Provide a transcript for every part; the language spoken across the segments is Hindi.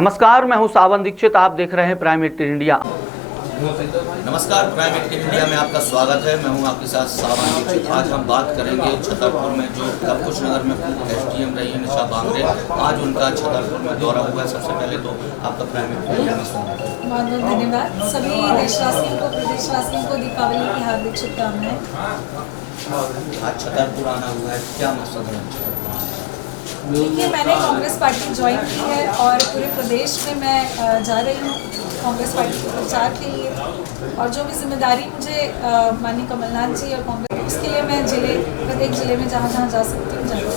नमस्कार, मैं हूं सावन दीक्षित। आप देख रहे हैं प्राइम इंडिया। नमस्कार, प्राइम इंडिया में आपका स्वागत है। मैं हूं आपके साथ सावन दीक्षित। आज हम बात करेंगे छतरपुर में जो लवकुश नगर में एसडीएम रही है निशा बांगरे। आज उनका छतरपुर में दौरा हुआ है। सबसे पहले तो आपका प्राइम इंडिया में स्वागत है। बहुत बहुत धन्यवाद। सभी देशवासियों को, प्रदेशवासियों को दीपावली की हार्दिक शुभकामनाएं। आज छतरपुर आना हुआ है, क्या मकसद है? देखिए, मैंने कांग्रेस पार्टी ज्वाइन की है और पूरे प्रदेश में मैं जा रही हूँ कांग्रेस पार्टी के प्रचार के लिए। और जो भी जिम्मेदारी मुझे माननीय कमलनाथ जी और कांग्रेस, उसके लिए मैं प्रत्येक जिले में जहाँ जहाँ जा सकती हूँ जाती हूँ।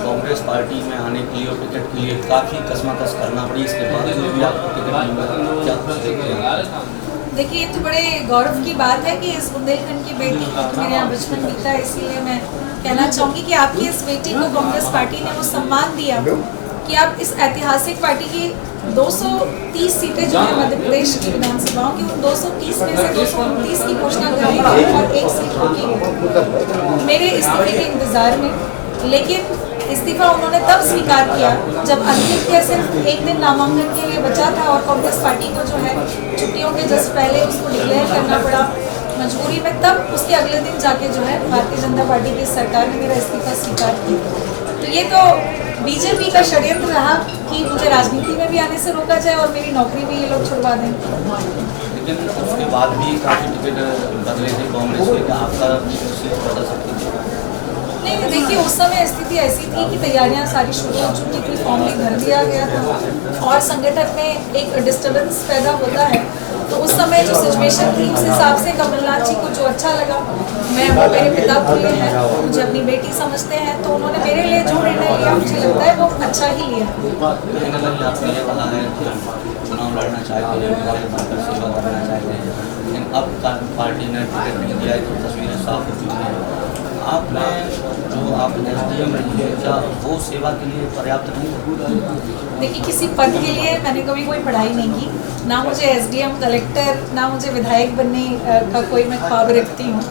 कांग्रेस पार्टी में आने के लिए और टिकट के लिए काफ़ी कसमकस करना पड़ी, इसके बाद भी आपको टिकट नहीं मिला, क्या कुछ देखते हैं? देखिए, ये तो बड़े गौरव की बात है कि इस बुंदेलखंड की बेटी को तो मेरे यहाँ बचपन बीता है। इसीलिए मैं कहना चाहूँगी कि आपकी इस बेटी को कांग्रेस पार्टी ने वो सम्मान दिया कि आप इस ऐतिहासिक पार्टी की 230 सीटें जो है मध्य प्रदेश की विधानसभाओं की, उन 230 में से 229 की घोषणा करेंगे और एक सीट होगी मेरे इस्तीफे के इंतजार में। लेकिन इस्तीफा उन्होंने तब स्वीकार किया जब अंतिम के सिर्फ एक दिन नामांकन के लिए बचा था और कांग्रेस पार्टी को जो है छुट्टियों के जस्ट पहले उसको डिक्लेयर करना पड़ा मजबूरी में। तब उसके अगले दिन जाके जो है भारतीय जनता पार्टी की सरकार ने मेरा इस्तीफा स्वीकार किया। तो ये तो बीजेपी का षड्यंत्र रहा कि मुझे राजनीति में भी आने से रोका जाए और मेरी नौकरी भी ये लोग छुड़वा दें। लेकिन उसके बाद भी काफ़ी टिकट बदले थे कांग्रेस के, आपका सीट बदल सकती थी? नहीं, देखिए, उस समय स्थिति ऐसी थी कि तैयारियां सारी शुरू हो चुकी थी, फॉर्म भी भर दिया गया था और संगठन में एक डिस्टर्बेंस पैदा होता है। तो उस समय जो सिचुएशन थी उस हिसाब से कमलनाथ जी को जो अच्छा लगा, मैं वो मेरे पिता प्रिय हैं, मुझे अपनी बेटी समझते हैं, तो उन्होंने मेरे लिए जो निर्णय लिया मुझे लगता है वो अच्छा ही लिया। चुनाव लड़ना चाहते हैं, बनकर सेवा करना चाहते हैं, लेकिन अब पार्टी ने टिकट नहीं दिया है तो तस्वीरें साफ हो चुकी हैं। आपने जो आप एसडीएम रही है, क्या वो सेवा के लिए पर्याप्त नहीं है? देखिए, किसी पद के लिए मैंने कभी कोई पढ़ाई नहीं की, ना मुझे एसडीएम, कलेक्टर, ना मुझे विधायक बनने का कोई मैं ख्वाब रखती हूँ।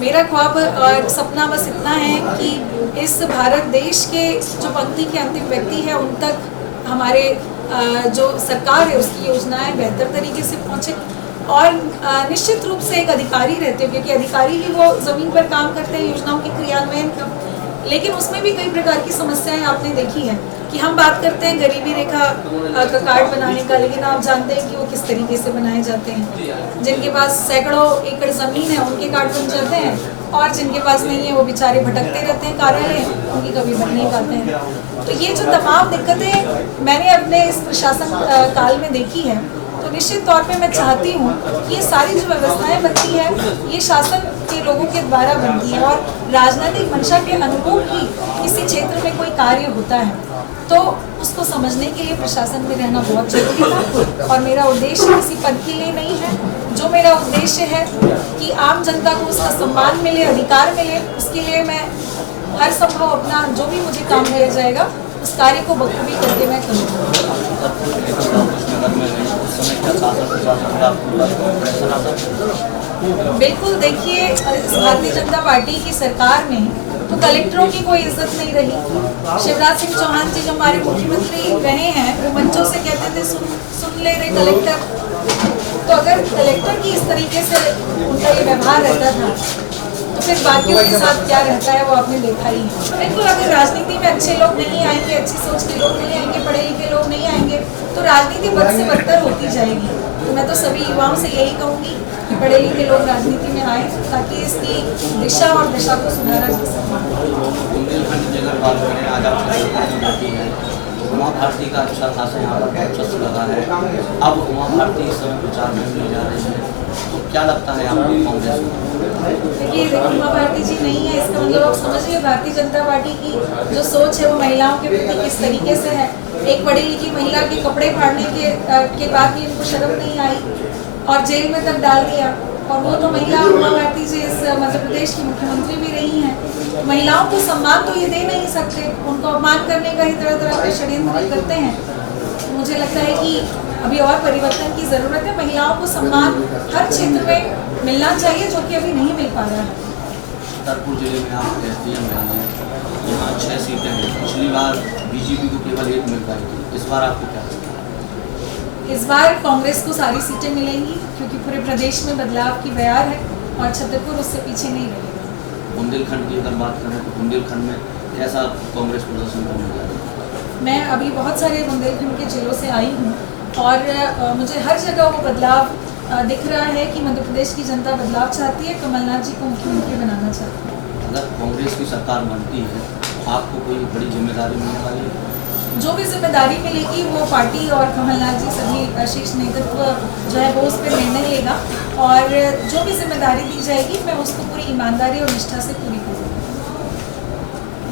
मेरा ख्वाब और सपना बस इतना है कि इस भारत देश के जो पंक्ति के अंतिम व्यक्ति है उन तक हमारे जो सरकार है उसकी योजनाएं बेहतर तरीके से पहुँचे। और निश्चित रूप से एक अधिकारी रहते हैं, क्योंकि अधिकारी ही वो ज़मीन पर काम करते हैं योजनाओं के क्रियान्वयन का। लेकिन उसमें भी कई प्रकार की समस्याएं आपने देखी है कि हम बात करते हैं गरीबी रेखा का कार्ड बनाने का, लेकिन आप जानते हैं कि वो किस तरीके से बनाए जाते हैं। जिनके पास सैकड़ों एकड़ ज़मीन है उनके कार्ड बन जाते हैं और जिनके पास नहीं है वो बेचारे भटकते रहते हैं कार्यालय, उनकी कभी बन नहीं पाते हैं। तो ये जो तमाम दिक्कतें मैंने अपने इस प्रशासन काल में देखी है, तो निश्चित तौर पे मैं चाहती हूँ कि ये सारी जो व्यवस्थाएं बनती है ये शासन के लोगों के द्वारा बनती है और राजनीतिक मंशा के अनुरूप ही किसी क्षेत्र में कोई कार्य होता है तो उसको समझने के लिए प्रशासन में रहना बहुत जरूरी था। और मेरा उद्देश्य किसी पद के लिए नहीं है, जो मेरा उद्देश्य है कि आम जनता को उसका सम्मान मिले, अधिकार मिले, उसके लिए मैं हर संभव अपना जो भी मुझे काम दिया जाएगा उस कार्य को बखूबी करके मैं बिल्कुल। देखिए, इस भारतीय जनता पार्टी की सरकार में तो कलेक्टरों की कोई इज्जत नहीं रही। शिवराज सिंह चौहान जी हमारे मुख्यमंत्री रहे हैं, वो मंचों से कहते थे सुन ले रहे कलेक्टर। तो अगर कलेक्टर की इस तरीके से उनका ये व्यवहार रहता था तो फिर बाकियों के साथ क्या रहता है वो आपने देखा ही है। बिल्कुल, अगर राजनीति में अच्छे लोग नहीं आएंगे, अच्छी सोच के लोग नहीं आएंगे, पढ़े लिखे लोग नहीं आएंगे तो राजनीति बद से बदतर होती जाएगी। तो मैं तो सभी युवाओं से यही कहूँगी कि पढ़े लिखे लोग राजनीति में आए ताकि इसकी दिशा और दिशा को सुधारा जा सके। उमा भारती का अच्छा खासा यहाँ पर वर्चस्व लगा है। अब उमा भारती इस समय प्रचार में नहीं जा रही है, तो क्या लगता है आपको कांग्रेस को? देखिए, उमा भारती जी नहीं है, इसका मतलब आप समझिए भारतीय जनता पार्टी की जो सोच है वो महिलाओं के प्रति किस तरीके से है। एक पढ़ी लिखी महिला के कपड़े फाड़ने के बाद भी इनको शर्म नहीं आई और जेल में तक डाल दिया। और वो तो महिला उमा भारती जी इस मध्य प्रदेश की मुख्यमंत्री भी रही हैं। महिलाओं को सम्मान तो ये दे नहीं सकते, उनको अपमान करने का ही तरह तरह के षड्यंत्र करते हैं। मुझे लगता है कि अभी और परिवर्तन की ज़रूरत है। महिलाओं को सम्मान हर क्षेत्र में मिलना चाहिए जो कि अभी नहीं मिल पा रहा है। छतरपुर जिले में आप एसडीएम रहे हैं, यहाँ 6 सीटें हैं। पिछली बार बीजेपी को केवल 1 मिल पाई थी, इस बार आपको क्या लगता है? इस बार कांग्रेस को सारी सीटें मिलेंगी क्योंकि पूरे प्रदेश में बदलाव की बयार है और छतरपुर उससे पीछे नहीं रहेगा। बुंदेलखंड की अगर बात करें तो बुंदेलखंड में कैसा कांग्रेस प्रदर्शन करने जा रही है? मैं अभी बहुत सारे बुंदेलखंड के जिलों से आई हूँ और मुझे हर जगह वो बदलाव दिख रहा है कि मध्य प्रदेश की जनता बदलाव चाहती है, कमलनाथ जी को मुख्यमंत्री बनाना चाहती है। अगर कांग्रेस की सरकार बनती है आपको कोई बड़ी जिम्मेदारी मिलने वाली है? जो भी जिम्मेदारी मिलेगी वो पार्टी और कमलनाथ जी सभी शीर्ष नेतृत्व जो है वो उस पर निर्णय लेगा और जो भी जिम्मेदारी दी जाएगी मैं उसको पूरी ईमानदारी और निष्ठा से पूरी करूँगी।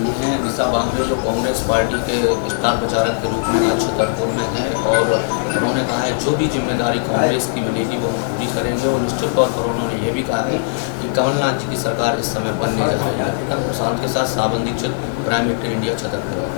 ये हैं निशा बांगरे जो कांग्रेस पार्टी के स्टार प्रचारक के रूप में आज छतरपुर में हैं और उन्होंने कहा है जो भी जिम्मेदारी कांग्रेस की मिलेगी वो पूरी करेंगे और निश्चित तौर पर उन्होंने ये भी कहा है कि कमलनाथ जी की सरकार इस समय बनने जा रही है। प्रशांत के साथ Sawan Dixit, prime minister India, Chhatarpur.